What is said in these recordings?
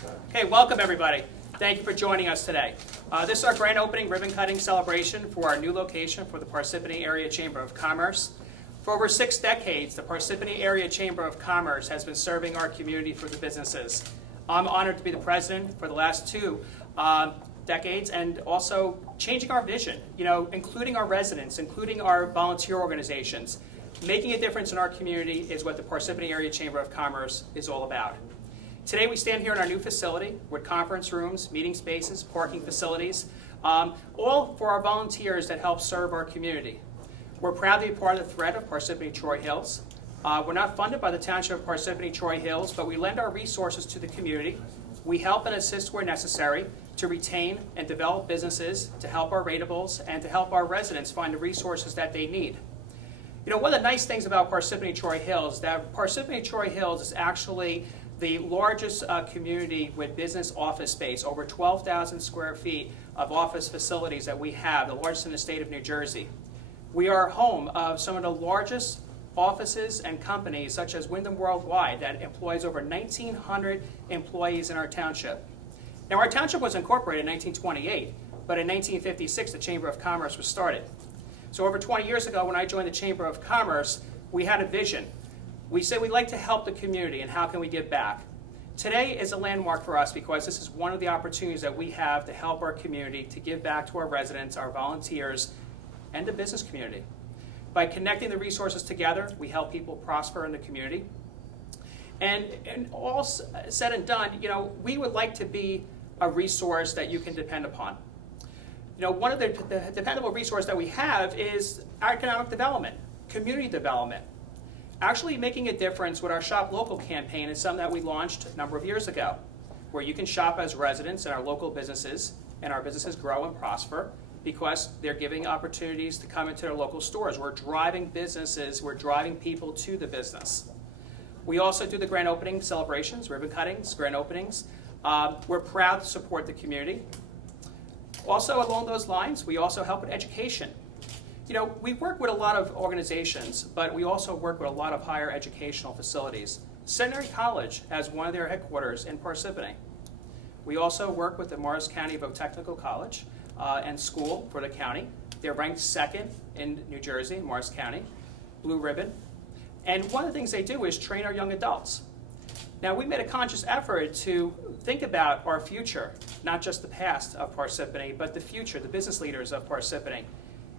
Okay, welcome everybody. Thank you for joining us today. This is our grand opening ribbon cutting celebration for our new location for the Parsippany Area Chamber of Commerce. For over 6 decades, the Parsippany Area Chamber of Commerce has been serving our community for the businesses. I'm honored to be the president for the last 2 decades and also changing our vision, including our residents, including our volunteer organizations. Making a difference in our community is what the Parsippany Area Chamber of Commerce is all about. Today we stand here in our new facility with conference rooms, meeting spaces, parking facilities, all for our volunteers that help serve our community. We're proud to be part of the thread of Parsippany Troy Hills. We're not funded by the Township of Parsippany Troy Hills, but we lend our resources to the community. We help and assist where necessary to retain and develop businesses, to help our ratables, and to help our residents find the resources that they need. One of the nice things about Parsippany Troy Hills is that Parsippany Troy Hills is actually the largest community with business office space, over 12,000 square feet of office facilities that we have, the largest in the state of New Jersey. We are home of some of the largest offices and companies such as Wyndham Worldwide that employs over 1,900 employees in our township. Now our township was incorporated in 1928, but in 1956 the Chamber of Commerce was started. So over 20 years ago when I joined the Chamber of Commerce, we had a vision. We said we'd like to help the community and how can we give back. Today is a landmark for us because this is one of the opportunities that we have to help our community, to give back to our residents, our volunteers, and the business community. By connecting the resources together, we help people prosper in the community. And all said and done, we would like to be a resource that you can depend upon. One of the dependable resources that we have is economic development, community development. Actually making a difference with our Shop Local campaign is something that we launched a number of years ago, where you can shop as residents in our local businesses, and our businesses grow and prosper because they're giving opportunities to come into their local stores. We're driving businesses, we're driving people to the business. We also do the grand opening celebrations, ribbon cuttings, grand openings. We're proud to support the community. Also along those lines, we also help with education. We work with a lot of organizations, but we also work with a lot of higher educational facilities. Centenary College has one of their headquarters in Parsippany. We also work with the Morris County Technical College and School for the county. They're ranked 2nd in New Jersey, Morris County, Blue Ribbon. And one of the things they do is train our young adults. Now, we made a conscious effort to think about our future, not just the past of Parsippany, but the future, the business leaders of Parsippany.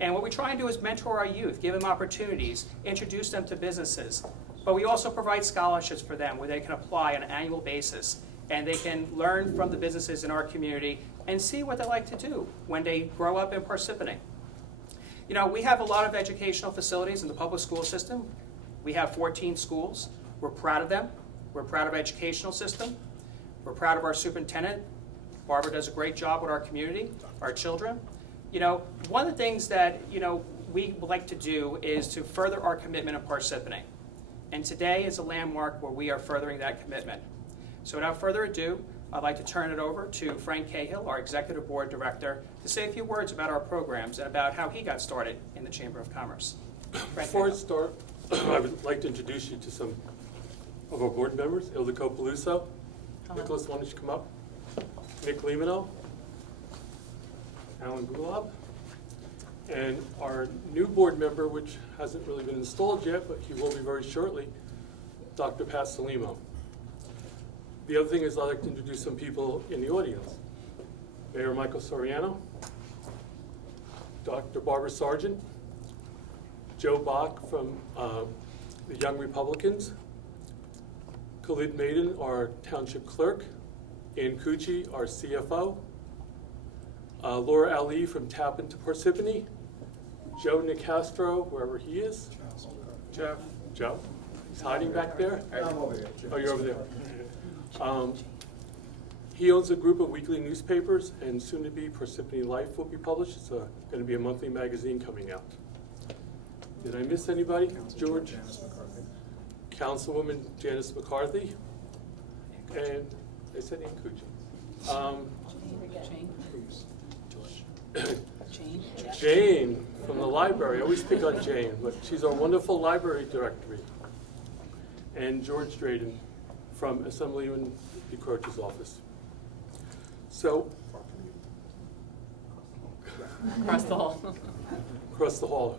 And what we try and do is mentor our youth, give them opportunities, introduce them to businesses. But we also provide scholarships for them where they can apply on an annual basis and they can learn from the businesses in our community and see what they like to do when they grow up in Parsippany. We have a lot of educational facilities in the public school system. We have 14 schools. We're proud of them. We're proud of our educational system. We're proud of our superintendent. Barbara does a great job with our community, our children. One of the things that, we would like to do is to further our commitment in Parsippany. And today is a landmark where we are furthering that commitment. So without further ado, I'd like to turn it over to Frank Cahill, our Executive Board Director, to say a few words about our programs and about how he got started in the Chamber of Commerce. Frank Before I Cahill. start, I would like to introduce you to some of our board members. Ildiko Peluso. Nicholas, why don't you come up? Nick Limino. Alan Gulab, and our new board member, which hasn't really been installed yet, but he will be very shortly, Dr. Pat Salimo. The other thing is I'd like to introduce some people in the audience. Mayor Michael Soriano, Dr. Barbara Sargent, Joe Bach from the Young Republicans, Khalid Maiden, our township clerk, Ann Cucci, our CFO, Laura Ali from Tappan to Parsippany, Joe Nicastro, wherever he is. Joe? He's hiding back there? I'm over here. Oh, you're over there. He owns a group of weekly newspapers, and soon to be Parsippany Life will be published. It's going to be a monthly magazine coming out. Did I miss anybody? George? Councilwoman Janice McCarthy. And I said Ann Cucci. Jane from the library. I always pick on Jane, but she's our wonderful library directory. And George Drayden from Assemblyman DeCroce's office. So, Across the hall. across the hall.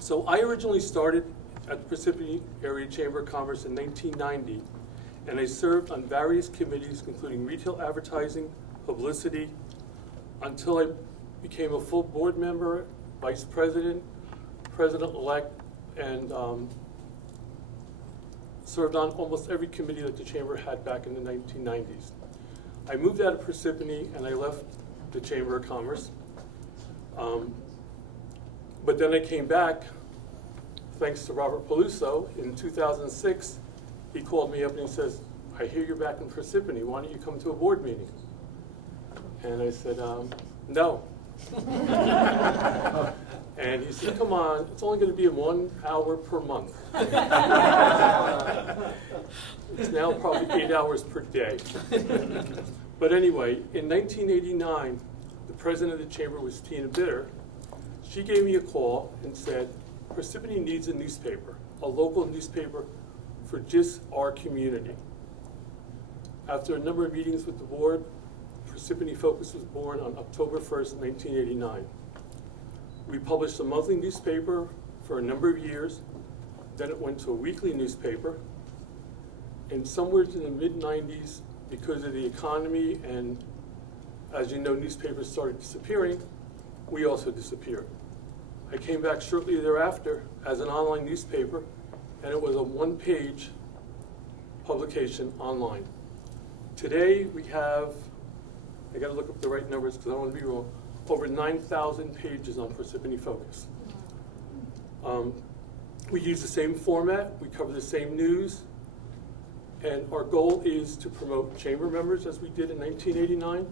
So I originally started at the Parsippany Area Chamber of Commerce in 1990, and I served on various committees, including retail advertising, publicity, until I became a full board member, vice president, president-elect, and served on almost every committee that the chamber had back in the 1990s. I moved out of Parsippany and I left the Chamber of Commerce. But then I came back, thanks to Robert Peluso, in 2006. He called me up and he says, I hear you're back in Parsippany, why don't you come to a board meeting? And I said, no. And he said, come on, it's only gonna be 1 hour per month. It's now probably 8 hours per day. But anyway, in 1989, the president of the chamber was Tina Bitter. She gave me a call and said, Parsippany needs a newspaper, a local newspaper for just our community. After a number of meetings with the board, Parsippany Focus was born on October 1st, 1989. We published a monthly newspaper for a number of years. Then it went to a weekly newspaper. And somewhere in the mid-90s, because of the economy and, as you know, newspapers started disappearing, we also disappeared. I came back shortly thereafter as an online newspaper, and it was a one-page publication online. Today we have, I gotta look up the right numbers because I don't want to be wrong, over 9,000 pages on Parsippany Focus. We use the same format, we cover the same news, and our goal is to promote chamber members as we did in 1989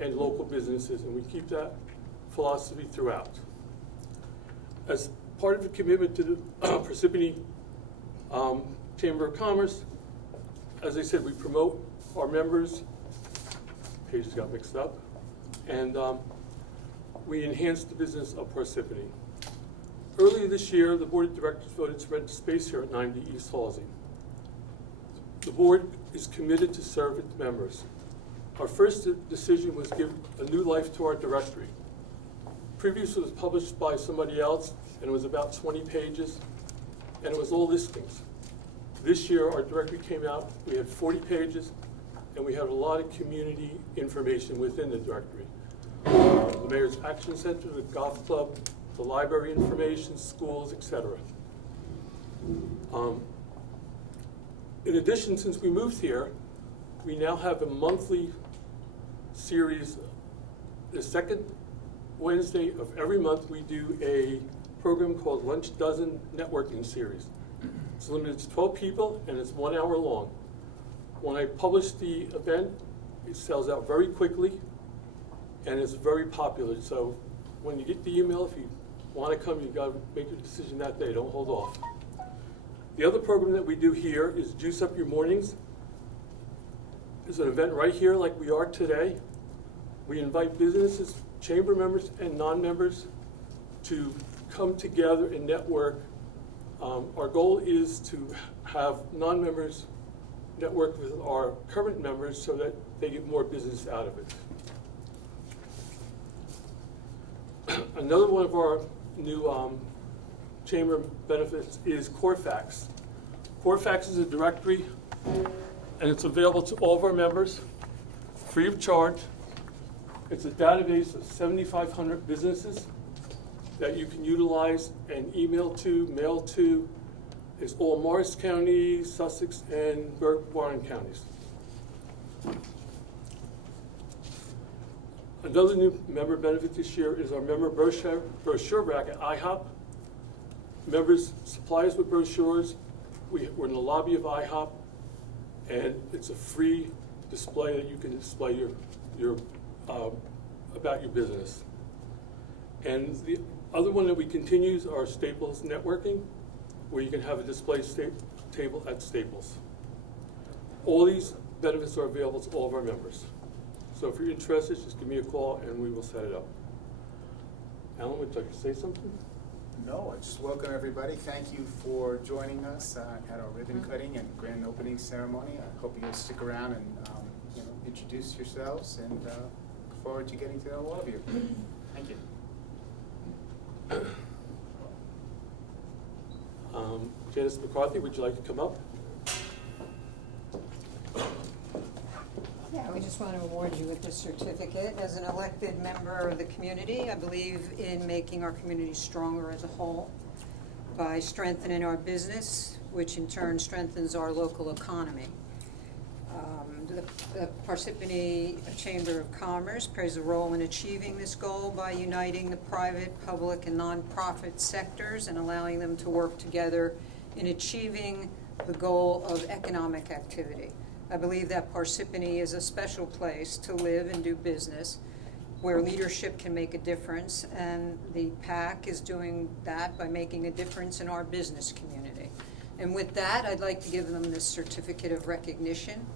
and local businesses, and we keep that philosophy throughout. As part of the commitment to the Parsippany Chamber of Commerce, as I said, we promote our members, pages got mixed up, and we enhance the business of Parsippany. Earlier this year, the Board of Directors voted to rent space here at 90 East Halsey. The board is committed to serve its members. Our first decision was to give a new life to our directory. Previously, it was published by somebody else, and it was about 20 pages, and it was all listings. This year, our directory came out, we had 40 pages, and we had a lot of community information within the directory. The Mayor's Action Center, the golf club, the library information, schools, etc. In addition, since we moved here, we now have a monthly series. The second Wednesday of every month, we do a program called Lunch Dozen Networking Series. It's limited to 12 people, and it's 1 hour long. When I publish the event, it sells out very quickly, and it's very popular. So when you get the email, if you want to come, you got to make your decision that day. Don't hold off. The other program that we do here is Juice Up Your Mornings. It's an event right here like we are today. We invite businesses, chamber members, and non-members to come together and network. Our goal is to have non-members network with our current members so that they get more business out of it. Another one of our new chamber benefits is Corfax. Corfax is a directory, and it's available to all of our members, free of charge. It's a database of 7,500 businesses that you can utilize and email to, mail to. It's all Morris County, Sussex, and Burke Warren counties. Another new member benefit this year is our member brochure rack at IHOP. Members supply us with brochures. We're in the lobby of IHOP, and it's a free display that you can display your about your business. And the other one that we continue is our Staples networking, where you can have a display table at Staples. All these benefits are available to all of our members. So if you're interested, just give me a call and we will set it up. Alan, would you like to say something? No, I just welcome everybody. Thank you for joining us at our ribbon cutting and grand opening ceremony. I hope you guys stick around and introduce yourselves, and look forward to getting to know all of you. Thank you. Janice McCarthy, would you like to come up? Yeah, we just want to award you with this certificate. As an elected member of the community, I believe in making our community stronger as a whole by strengthening our business, which in turn strengthens our local economy. The Parsippany Chamber of Commerce plays a role in achieving this goal by uniting the private, public, and nonprofit sectors and allowing them to work together in achieving the goal of economic activity. I believe that Parsippany is a special place to live and do business, where leadership can make a difference, and the PAC is doing that by making a difference in our business community. And with that, I'd like to give them this certificate of recognition.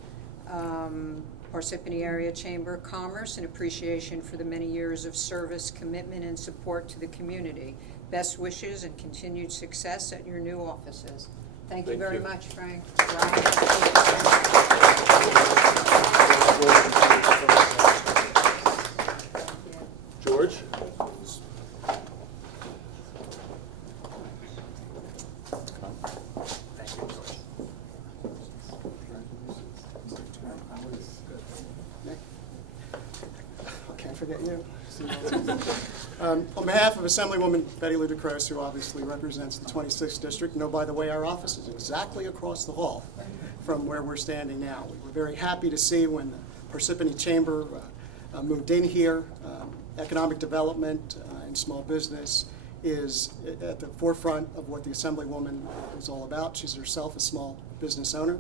Parsippany Area Chamber of Commerce, in appreciation for the many years of service, commitment, and support to the community. Best wishes and continued success at your new offices. Thank you very much, Frank. George? Can't forget you. On behalf of Assemblywoman Betty Lou DeCrose, who obviously represents the 26th District, by the way, our office is exactly across the hall from where we're standing now. We were very happy to see when the Parsippany Chamber moved in here. Economic development and small business is at the forefront of what the Assemblywoman is all about. She's herself a small business owner.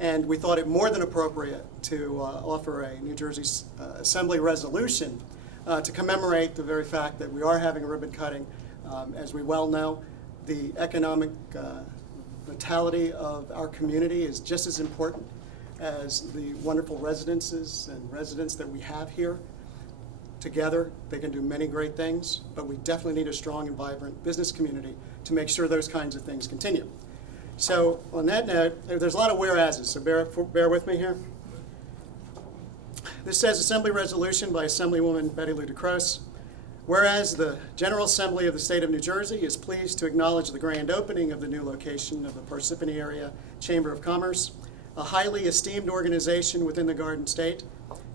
And we thought it more than appropriate to offer a New Jersey Assembly resolution to commemorate the very fact that we are having a ribbon cutting. As we well know, the economic vitality of our community is just as important as the wonderful residences and residents that we have here. Together, they can do many great things, but we definitely need a strong and vibrant business community to make sure those kinds of things continue. So on that note, there's a lot of whereases, so bear with me here. This says Assembly Resolution by Assemblywoman Betty Lou DeCrose. Whereas the General Assembly of the State of New Jersey is pleased to acknowledge the grand opening of the new location of the Parsippany Area Chamber of Commerce, a highly esteemed organization within the Garden State.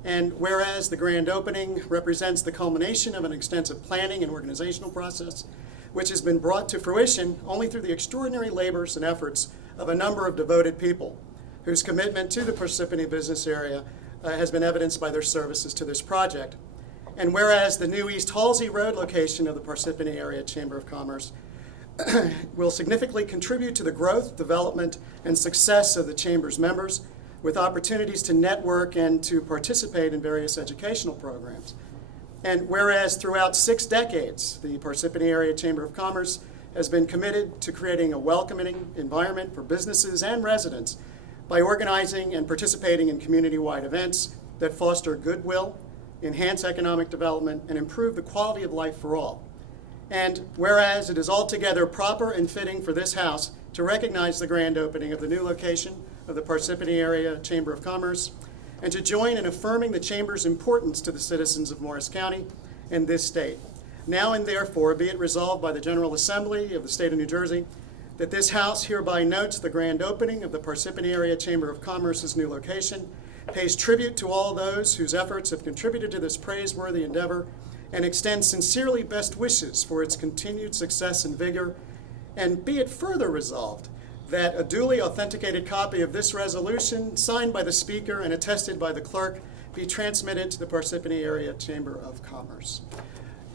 And whereas the grand opening represents the culmination of an extensive planning and organizational process, which has been brought to fruition only through the extraordinary labors and efforts of a number of devoted people whose commitment to the Parsippany business area has been evidenced by their services to this project. And whereas the new East Halsey Road location of the Parsippany Area Chamber of Commerce will significantly contribute to the growth, development, and success of the Chamber's members, with opportunities to network and to participate in various educational programs. And whereas throughout 6 decades, the Parsippany Area Chamber of Commerce has been committed to creating a welcoming environment for businesses and residents by organizing and participating in community-wide events that foster goodwill, enhance economic development, and improve the quality of life for all. And whereas it is altogether proper and fitting for this House to recognize the grand opening of the new location of the Parsippany Area Chamber of Commerce, and to join in affirming the Chamber's importance to the citizens of Morris County and this state. Now and therefore be it resolved by the General Assembly of the State of New Jersey that this House hereby notes the grand opening of the Parsippany Area Chamber of Commerce's new location, pays tribute to all those whose efforts have contributed to this praiseworthy endeavor, and extends sincerely best wishes for its continued success and vigor. And be it further resolved that a duly authenticated copy of this resolution, signed by the Speaker and attested by the Clerk, be transmitted to the Parsippany Area Chamber of Commerce.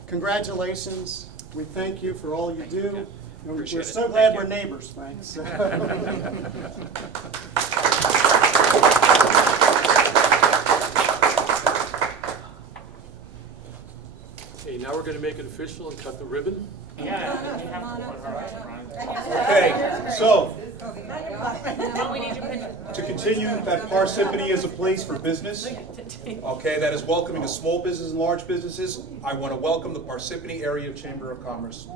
Congratulations. We thank you for all you do. We're so glad we're neighbors, thanks. Okay, now we're going to make it official and cut the ribbon. Okay, so to continue that Parsippany is a place for business, okay, that is welcoming to small business and large businesses, I want to welcome the Parsippany Area Chamber of Commerce.